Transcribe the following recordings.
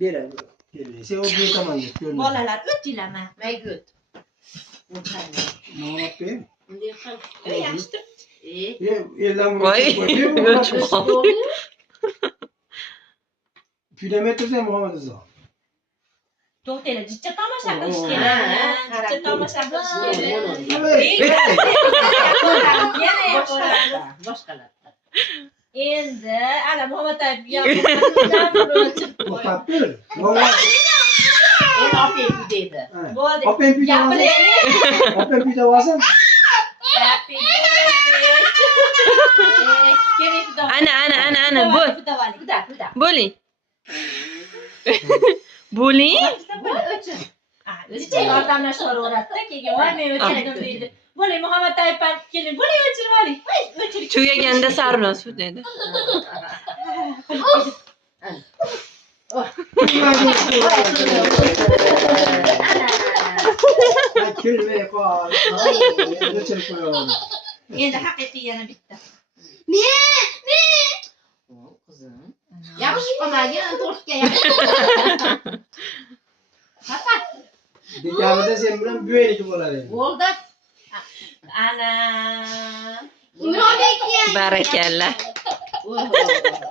Bera. Sen o bir tamam yapıyor. Bolalar ötüleme. Meygüt. Ne yapayım? Yaxshi. Elden Vay. vurup Kilometrede Muhammed Rıza. To'xtanglar, jichcha tomosha qilish Ha, kerak. Jichcha tomosha qilish kerak. Boshqalar. Endi ana Muhammad aka Tapır. Normal. En opik deydi. bo'ldi. Apen pide varsa. Gapiraylik. Apen pide varsa. Happy birthday. Keling, xudo. Ana. Bo'l. Xudo. Bo'ling. Bo'ling. Jichcha yordamlash so'raveradi-da, keyin voy men o'chirdim deydi. Bo'ling Muhammad aka keling, bo'ling o'chirib oling. O'chirib. Tugaganda sarvon suv dedi. Külmeye koy. Geçir koyalım. Endi haqiqiy yana bitta. Qizim. Yaxshi qolmagan tortga yaxshi. Dikamida sen bilan büyük bo'ladi. Bo'ldi. Ana. Barakalla.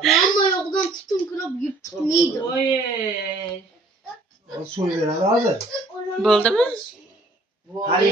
Hamma yoqdan tutun kirib yeb chiqmaydi. Oy. Suv beradi hozir. Bo'ldimi? Bo'ldi.